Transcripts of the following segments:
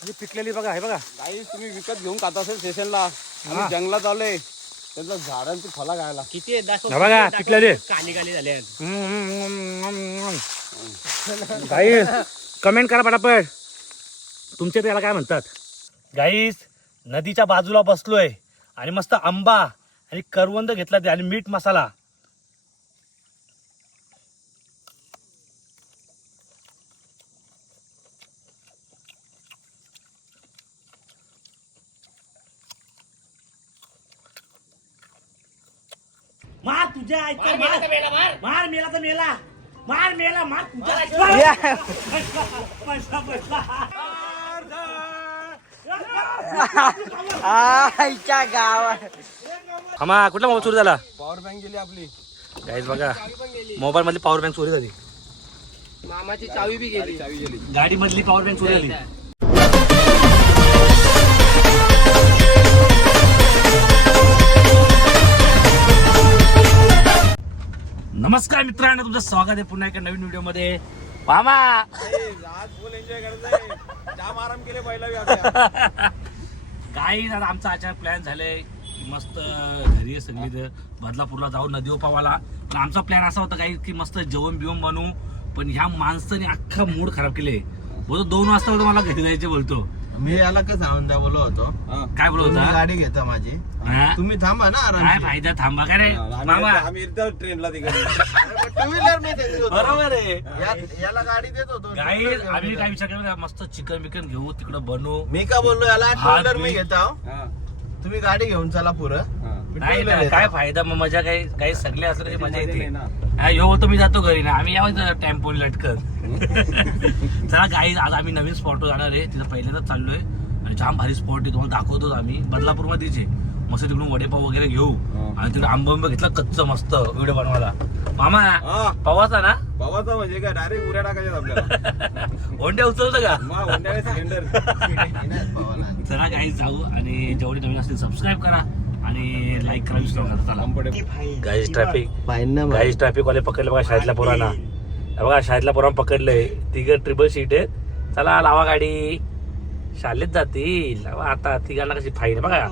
पिकलेली बघा, हे बघा गाई तुम्ही विकत घेऊन खात असेल स्टेशनला. आम्ही जंगलात आलोय त्यांच्या झाडांची फळं खायला. किती बघा पिकलेली. काली काली झाले. गाईस कमेंट करा पटापट, तुमच्या त्याला काय म्हणतात. गाईस नदीच्या बाजूला बसलोय आणि मस्त आंबा आणि करवंद घेतला ते आणि मीठ मसाला. मार तुझ्या आईचा मार मार मेला तर मेला मार मेला मार तुझ्या आईच्या गावात हमा कुठला मोबाईल चोरी झाला. पॉवर बँक गेली आपली. गाईस बघा मोबाईल मधली पॉवर बँक चोरी झाली. मामाची चावी बी गेली. चावी गेली. गाडी मधली पॉवर बँक चोरी झाली. नमस्कार मित्रांनो, तुमचं स्वागत आहे पुन्हा एका नवीन व्हिडिओ मध्ये. मामा आज फुल एन्जॉय करायचंय. जाम आराम केले पहिला. काही आमचा अचानक प्लॅन झालंय की मस्त घरी सगळी बदलापूरला जाऊ नदी उपावाला. पण आमचा प्लॅन असा होता काही की मस्त जेवण बिवण बनवू, पण ह्या माणसाने अख्खा मूड खराब केले. बोलतो 2 वाजता बोलतो मला घरी जायचे बोलतो. मी याला काय सांगून द्या बोललो होतो. काय बोलत तुम्ही होता. गाडी घेता माझी, हा? तुम्ही थांबा ना काय आराम. फायदा थांबा काय रे मामा. आम्ही ट्रेनला तिकडे. टू व्हीलर मी देत होतो. बरोबर आहे. याला गाडी देत होतो. काही आम्ही काय विचार केला मस्त चिकन बिकन घेऊ तिकडं बनवू. मी का बोललो याला टू व्हीलर मी घेता. हा. तुम्ही गाडी घेऊन चला पुरं. हा. मी two नाही wheeler ना घेतो. काय फायदा मग मजा काही काही सगळे असलं की मजा मजा येते. नाही ना. हा ह्यो होतो मी जातो घरी ना, आम्ही यावं टेम्पो लटकत. चला गाईज आज आम्ही नवीन स्पॉटवर जाणार आहे. तिथं पहिल्यांदाच चाललोय आणि जाम भारी स्पॉट आहे, तुम्हाला दाखवतो. आम्ही बदलापूर मध्येच आहे. मस्त तिकडून वडेपाव वगैरे घेऊ आणि तिकडे आंबा घेतला कच्च मस्त व्हिडिओ बनवायला. मामा हा. पावाचा ना भावाचा म्हणजे काय डायरेक्ट उड्या टाकायच्या आपल्याला. ओंड्या उचलतं का. मग वंड्याने सिलेंडर. नाही, भावाला. चला गाईज जाऊ आणि जेवढे नवीन असतील सबस्क्राईब करा आणि लाईक करा विसरू नका. चला गाईज ट्रॅफिक फाईन ना गाईज ट्रॅफिक वाले पकडले बघा शाळेतल्या पोरांना. हे बघा शाळेतल्या पोरांना पकडलंय. तिघं ट्रिपल सीट आहेत. चला लावा गाडी, शाळेत जातील. आता तिघांना कशी फाईन आहे बघा.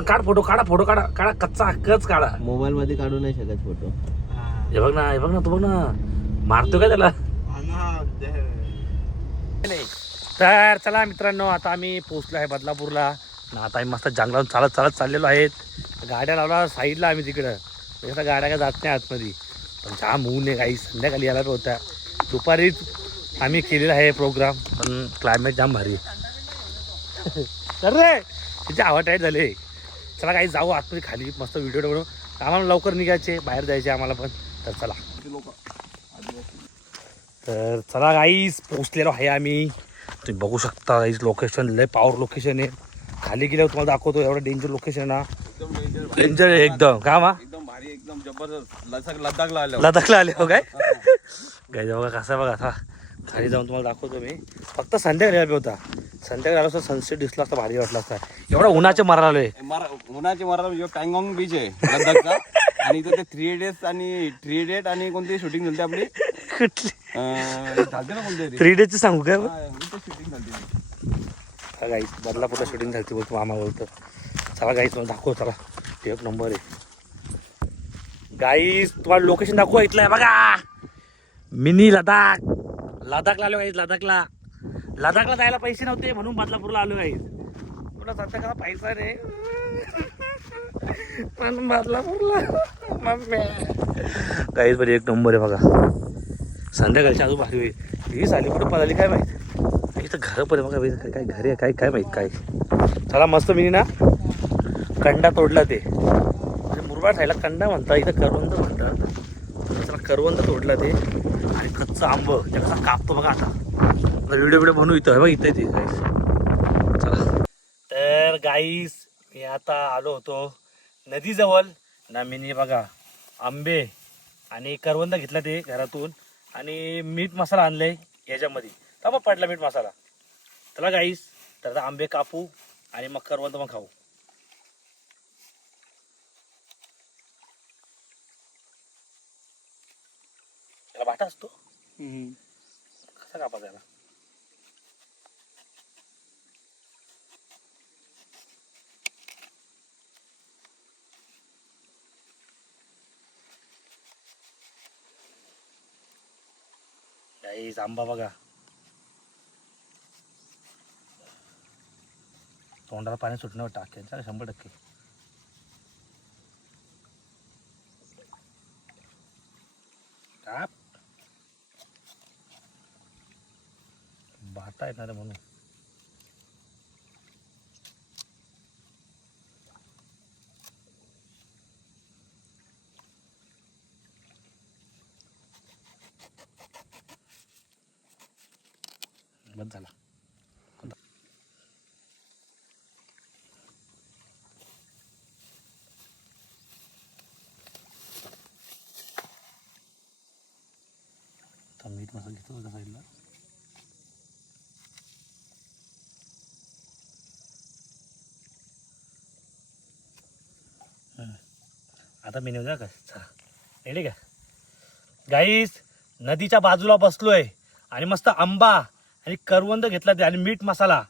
काढ फोटो काढा, फोटो काढा काढा, कच्चा हक्कच काढा. मोबाईल मध्ये काढू नाही शकत फोटो. हे बघ ना, हे बघ ना, तू बघ ना मारतो का त्याला. तर चला मित्रांनो, आता आम्ही पोहोचलो आहे बदलापूरला. आता आम्ही मस्त जंगलातून चालत चालत चाललेलो आहेत. गाड्या लावला साईडला आम्ही तिकडं. आता गाड्या काय जात नाही आतमध्ये, पण जाम ऊन आहे काही. संध्याकाळी यायला होत्या. दुपारीच आम्ही केलेला आहे प्रोग्राम, पण क्लायमेट जाम भारी आहे. तर रे तिचे हवा टाईट झाले. चला काही जाऊ आतमध्ये खाली मस्त व्हिडिओ बनवू. आम्हाला लवकर निघायचे, बाहेर जायचे आम्हाला पण. तर चला, तर चला गाईस पोचलेलो आहे आम्ही. तुम्ही बघू शकता गाईस, लोकेशन लय पॉवर लोकेशन आहे. खाली गेल्यावर तुम्हाला दाखवतो. एवढं डेंजर लोकेशन ना, एकदम डेंजर. डेंजर आहे एकदम. का मा एकदम भारी, एकदम जबरदस्त. लडाखला आलो. लडाखला आले हो काय. गाईस बघा कसा बघा. आता खाली जाऊन तुम्हाला दाखवतो मी. फक्त संध्याकाळी आलो होता. संध्याकाळी आलो असता सनसेट दिसला असता, भारी वाटला असता. एवढा उन्हाचे मारायला आलोय. उन्हाची मारा पँगॉंग बीच आहे लडाखचा. आणि इथं ते 3 डेट आणि कोणती शूटिंग झाली आपली. कुठली झालते ना कोणते 3 डेजची सांगू काय. शूटिंग झाली. गाईस बदलापूरला शूटिंग झाली बोलतो मामा बोलतो. चला गाईस तुम्हाला दाखव. चला एक नंबर आहे गाईस. तुम्हाला लोकेशन दाखव. इथलं आहे बघा, मिनी लडाख. लडाखला आलो गाईस. लडाखला जायला पैसे नव्हते म्हणून बदलापूरला आलो गाईस. तुला सध्या कसा पैसा रे, पण बदलापूरला गाईस बरी एक नंबर आहे बघा. संध्याकाळच्या आजू भारी होईल. ही झाली कुठं पळाली काय माहिती. इथं घर पण आहे बघा. काय घर आहे काय काय माहित काय. चला मस्त मिनी ना कंडा तोडला ते. म्हणजे मुरबाड साईडला कंडा म्हणता, इथं करवंद म्हणतात. चला करवंद तोडला ते आणि कच्चा आंब त्या कसा कापतो बघा. आता व्हिडिओ बनवू इथं बघा. इथं ते गाईस. चला तर गाईस मी आता आलो होतो नदीजवळ ना. मिनी बघा आंबे आणि करवंद घेतला ते घरातून आणि मीठ मसाला आणलाय याच्यामध्ये. तर पडला मीठ मसाला. चला गाईस, तर आता आंबे कापू आणि मग करवंद मग खाऊ. त्याला बाटा असतो कसा कापा त्याला. गाईस आंबा बघा, तोंडाला पाणी सुटण्यावर टाकेल 100%. बाटा येणार म्हणून बंद झाला. मीठ मसाला घेतो एका साईडला. आता मी नेऊ का रेडी का गाईस. नदीच्या बाजूला बसलोय आणि मस्त आंबा आणि करवंद घेतला ते आणि मीठ मसाला.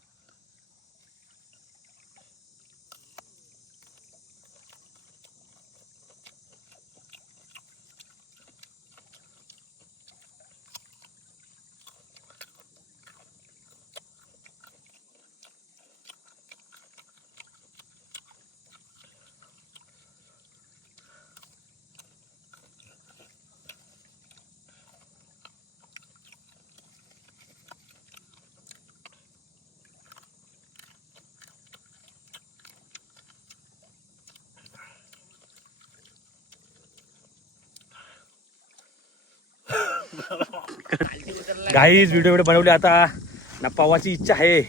गाईज व्हिडिओ बनवले. आता ना पावाची इच्छा आहे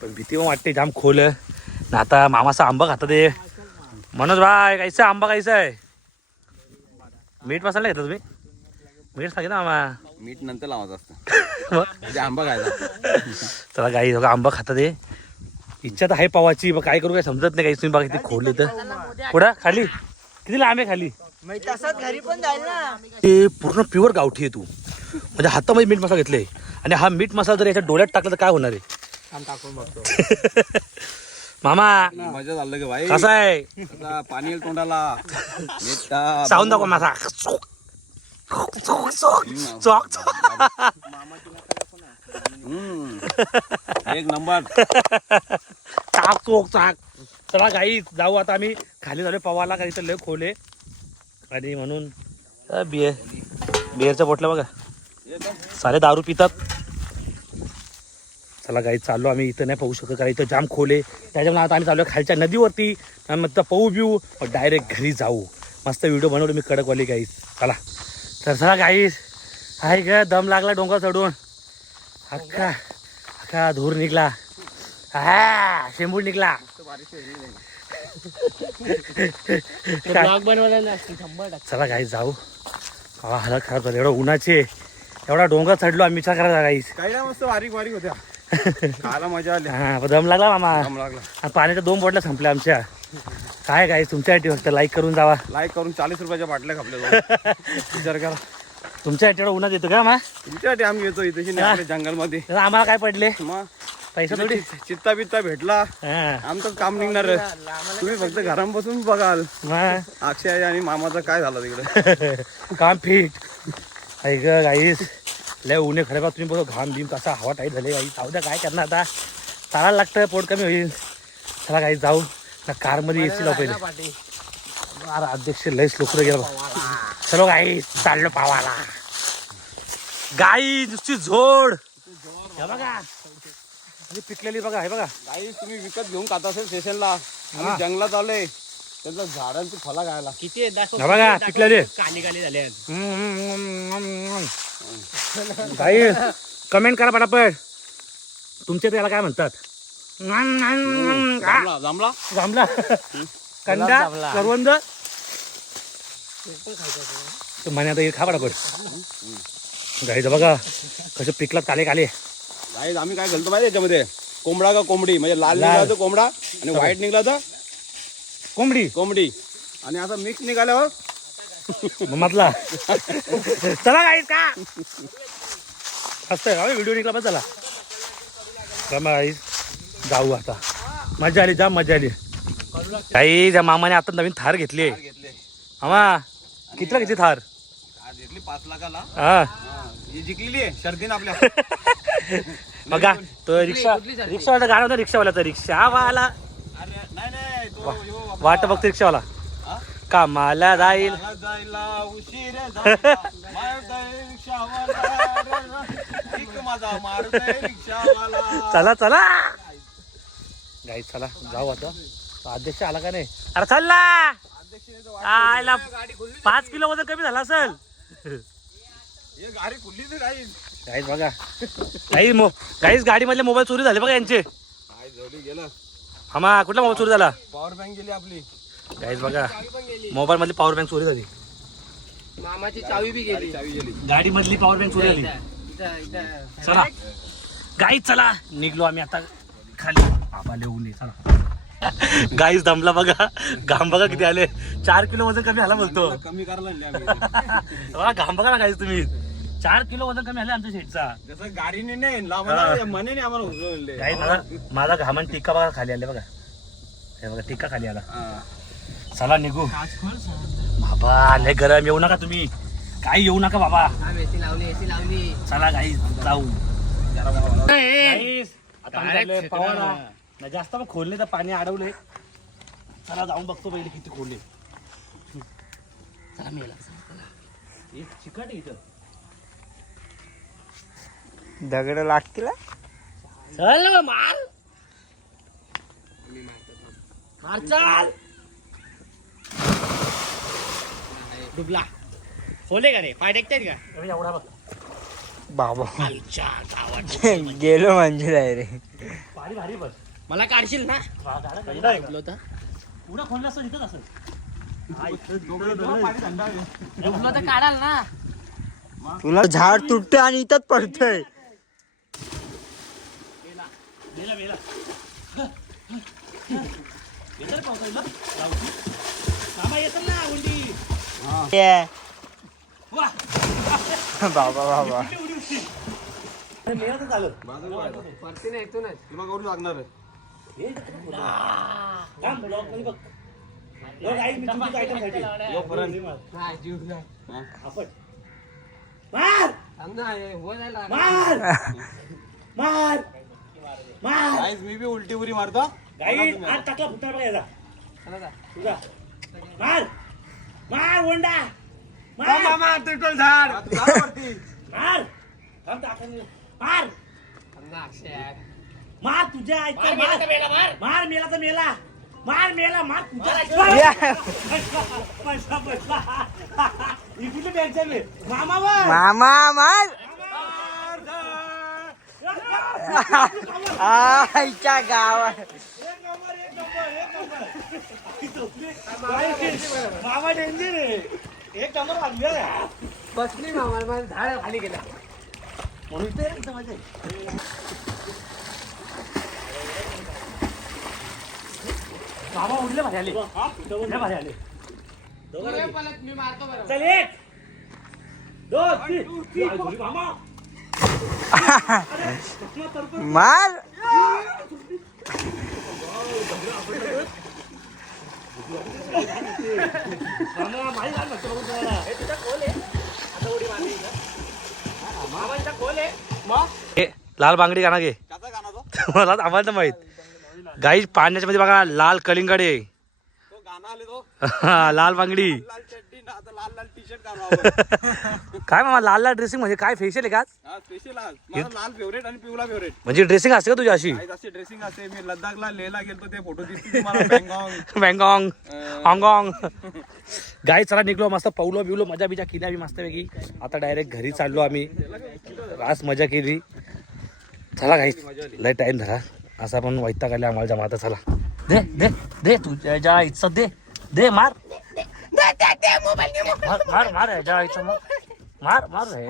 पण भीती पण वाटते जाम खोल ना. आता मामाचा आंबा खाता ते. मनोज भाई कैसा आंबा कैसा आहे? मीठ मसाला घेता तुम्ही? मीठ सांगितलं ना मामा. मीठ नंतर लावायचं असतं म्हणजे आंबा खायचा. चला गाई बघा आंबा खाता ते. इच्छा तर आहे पावाची मग काय करू काय समजत नाही. काही तुम्ही बघा किती खोलले तर पुढं खाली कितीला आंबे खाली घरी पण जाईल ना. ते पूर्ण प्युअर गावठी आहे. तू म्हणजे हातामध्ये मीठ मसाला घेतले आणि हा मीठ मसाला जर याच्या डोळ्यात टाकला तर काय होणार आहे? टाकून बघतो. मामा मजा झालं की भाई. कसं आहे पाणी येईल तोंडाला. साऊंड दाखव माझा. चॉक एक नंबर. चाक चोक चाक. चला गाई जाऊ आता. आम्ही खाली झालो पवाला काही तर लय खोले आणि म्हणून बिअरच्या बॉटल्या बघा सारे दारू पितात. चला गाई चाललो आम्ही. इथं नाही पाहू शकत कारण इथं जाम खोले. त्याच्यामुळे आता आम्ही चाललो खालच्या नदीवरती. मग पाहू बिऊ डायरेक्ट घरी जाऊ. मस्त व्हिडिओ बनवलो मी कडकवाली गाई. चला तर चला गाई. आहे ग दम लागला डोंगर चढून. अख्खा अख्खा धूर निघला. हा शेंबूड निघला. चला गाई जाऊ. हवा हालत खराब झाली. एवढं उन्हाचे एवढा डोंगर चढलो आम्ही. विचार करा गाईस. काही ना मस्त बारीक बारीक होत्या. खायला मजा आली. हा दम लागला मामा. दम लागला. आणि पाण्याच्या 2 बॉटल्या संपल्या आमच्या. काय गाईस तुमच्यासाठी फक्त लाईक करून जावा. लाईक करून 40 रुपयाच्या बाटल्या खापल्या. विचार करा तुमच्यासाठी एवढं उन्हात येतो का मा? तुमच्यासाठी आम्ही येतो इथे जंगलमध्ये. आम्हाला काय पडले मग पैसा थोडी. चित्ता बित्ता भेटला हा आमचं काम निघणार. तुम्ही फक्त घरात बसून बघाल मग अक्षय आणि मामाचं काय झालं तिकडे. काम फिट ऐक गाईस. लय ऊन खरे बा. तुम्ही बघा घाम बीम कसा हवा टाईट झाले गाई. जाऊ द्या काय करणार आता. चालायला लागतं पोट कमी होईल. चला गाई जाऊ ना. कारमध्ये एसी लाव पहिले. अरे अध्यक्ष लयच लोकर गेला. चलो गाई चाललो पावाला. गाई नुसती झोड हे बघा पिकलेली बघा. हे बघा काही तुम्ही विकत घेऊन खात असेल स्टेशनला. आम्ही जंगलात आलोय त्यांचं झाडांची फळं खायला. किती बघा पिकलेली. काली काली झाले. गाई कमेंट करा पटापट. तुमच्या त्याला काय म्हणतात? जांभळा जांभळा कंदा करवंद म्हणे आता खा पटापट. गाईचं बघा कसं पिकला काले काले. गाईज आम्ही काय घालतो माहिती याच्यामध्ये? कोंबडा का कोंबडी. म्हणजे लाल निघाला तर कोंबडा आणि व्हाईट निघला तर कोंबडी. कोंबडी आणि आता मिक्स निघाल्यावर म्हटला. चला गाईस का असतं व्हिडिओ निघला बस. चला गाईस जाऊ आता. मजा आली जाम मजा आली. काही त्या मामाने आता नवीन थार घेतली. मामा कितीला घेतली थार? घेतली 5 लाखाला. हा ही जिंकलेली आहे शर्दीन आपल्या. बघा तो रिक्षावाला गाणं होतं रिक्षावाल्याचं रिक्षावाला अरे नाही तो ह्यो वाट बघतो रिक्षावाला हा? कामाला जाईल मला जायला उशीर झाला. मारतोय रिक्षावाला रे, एक माझा मारतोय रिक्षावाला. चला चला गाई चला जाऊ आता अध्यक्ष आला का नाही अरे चल ना आयला 5 किलो वजन कमी झाला असेल हे गाडी खुलली तर काही गाईच बघा गाईच गाडी मधले मोबाईल चोरी झाले बघा यांचे काय जोडी गेलं. हा कुठला मोबाईल चोरी झाला पॉवर बँक गेली आपली. गाईच बघा मोबाईल मधली पॉवर बँक चोरी झाली मामाची चावी बी गेली. चावी गेली. गाडी मधली पॉवर बँक चोरी झाली चला गाईच चला निघलो आम्ही आता खाली बाबा लिहून चला गाईच दमला बघा घाम बघा किती आले 4 किलो वजन कमी झाला बोलतो कमी करायला आणली आम्ही. बघा घाम बघा ना गाईच तुम्ही 4 किलो वजन कमी आले आमच्या शेटचा जसं गाडीने नाही आम्हाला मनाने आम्हाला उचलले. गाईच माझा घामान टिक्का बघा खाली आले बघा हे बघा टिक्का खाली आला चला निघू बाबा लय गरम येऊ नका तुम्ही काही येऊ नका बाबा एसी लावली चला गाईस जाऊ गाईस, आता आम्ही चाललोय पवायला. नाही जास्त मग खोलले तर पाणी अडवले चला जाऊन बघतो पहिले किती खोलले चला मेला एक चिकट आहे इथं दगड लागतील. चल ना मार मार चाल डुबला खोले का रे पाय टेकतायत का अरे एवढा बघ बाबा खालच्या गावात गेलो म्हणजे डायरेक्ट. पाणी भारी बघ मला काढशील ना पुढं खोललं असतं इथंच असेल पाणी थंड आहे. डुबलो तर काढाल ना. तुला झाड तुटते आणि इथंच पडतंय. मेला मेला येतं पावसाळ्याला मामा येतं ना उंडी वा बाबा मेला तर चालत परतीने येतो ना. तुला करून लागणार आहे. यो फरन. गाईस, मी बी उलटी उरी मारतो. मामा तिटल झाड. तू जा वरती. मार तुझ्या आईचा मार मेला तर मेला मार मेला मार तुझ्या पैसा पैसा इकडे बँकच्या मामा मामा मार आईच्या गावात मामा डेंजर आहे एक नंबर आणलं बसली मामा माझं झाड खाली गेला म्हणून ते इथं माझं मामा उडले भारी आले भारी आले मी मारतो बरोबर. चल 1 2 3 मामा मार लाल बांगडी गाणं घे त्याचा गाणं तो. मला आम्हाला तर माहित गाई पाण्याच्या मध्ये बघा लाल कलिंगड आहे तो गाणं आले तो. लाल बांगडी लाल चड्डी ना आता लाल लाल टी शर्ट घालावं. काय मामा लाल लाल ड्रेसिंग म्हणजे काय फेशियल आहे का आज? हा स्पेशल लाल. माझा लाल फेवरेट आणि पिवळा फेवरेट. म्हणजे ड्रेसिंग असते का तुझी अशी काही अशी ड्रेसिंग असते. मी लद्दाखला लेहला गेलतो ते फोटो दिसतील तुम्हाला. बँगॉंग बँगॉंग हाँगॉंग गाई चला निघलो मस्त पवलो बिवलो मजा बिजा केली आम्ही मस्तपैकी आता डायरेक्ट घरी चाललो आम्ही रास मजा केली चला गाई लय टाइम झाला असा पण वैताग आला आम्हाला जमा आता चला दे दे दे तुझ्या इच्छा दे दे मार मार मार याच्या इच्छा मार मार रे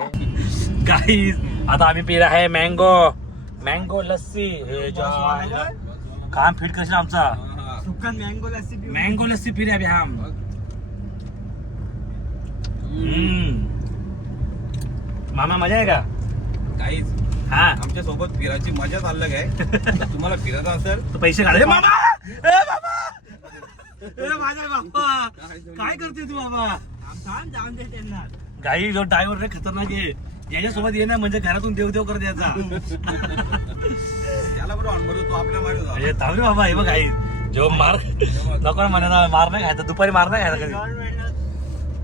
गाई आता आम्ही पिला आहे मँगो लस्सी हे काम फिट करशील आमचा सुकन मँगो लस्सी मँगो लस्सी पिरे अभी हम मामा मजा आहे का काहीच हा आमच्या सोबत फिरायची मजाच अलग आहे. तुम्हाला फिरायचं असेल तू पैसे काढले मामा ए बाबा ए माझा बाप्पा काय करते तू बाबा गाई जो ड्रायव्हर रे खतरनाक आहे याच्यासोबत ये ना म्हणजे घरातून देव करत याचा त्याला बरं ऑन तो आपल्या मागे होता. म्हणजे थांबले बाबा हे बघ आई जेव्हा मार नको म्हणायला मार नाही खायचा दुपारी मार नाही खायचा कधी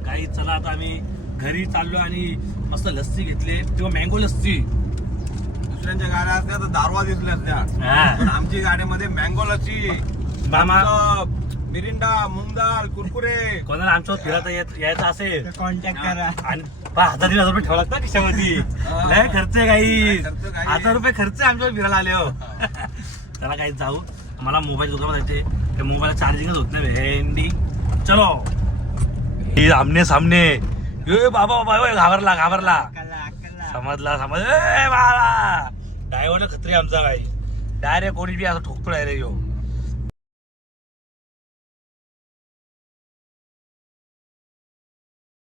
काही. चला आता आम्ही घरी चाललो आणि मस्त लस्सी घेतली किंवा मँगो लस्सी. दुसऱ्यांच्या गाड्या असल्या तर दारवा दिसल्या असत्या हा. पण आमची गाडीमध्ये मँगो लस्सी, मामा मिरिंडा, मूग दाल, कुरकुरे. कोणाला आमच्यावर फिरता यायचं असेल कॉन्टॅक्ट करा. आणि 1000 रुपये ठेवला लागतात खिशामध्ये. लय खर्च आहे काही. खर्च काही. 1000 रुपये खर्च आहे आमच्यावर फिरायला आले हो. त्याला काही जाऊ मला मोबाईल दुकानात जायचे त्या मोबाईलला चार्जिंगच होत नाही भेंडी. चलो हे आमने सामने ए बाबा बाबा ओय, घाबरला समजला ड्रायव्हर खत्री आमचा काही डायरेक्ट कोणी बी असं ठोकतो डायरेक्ट यो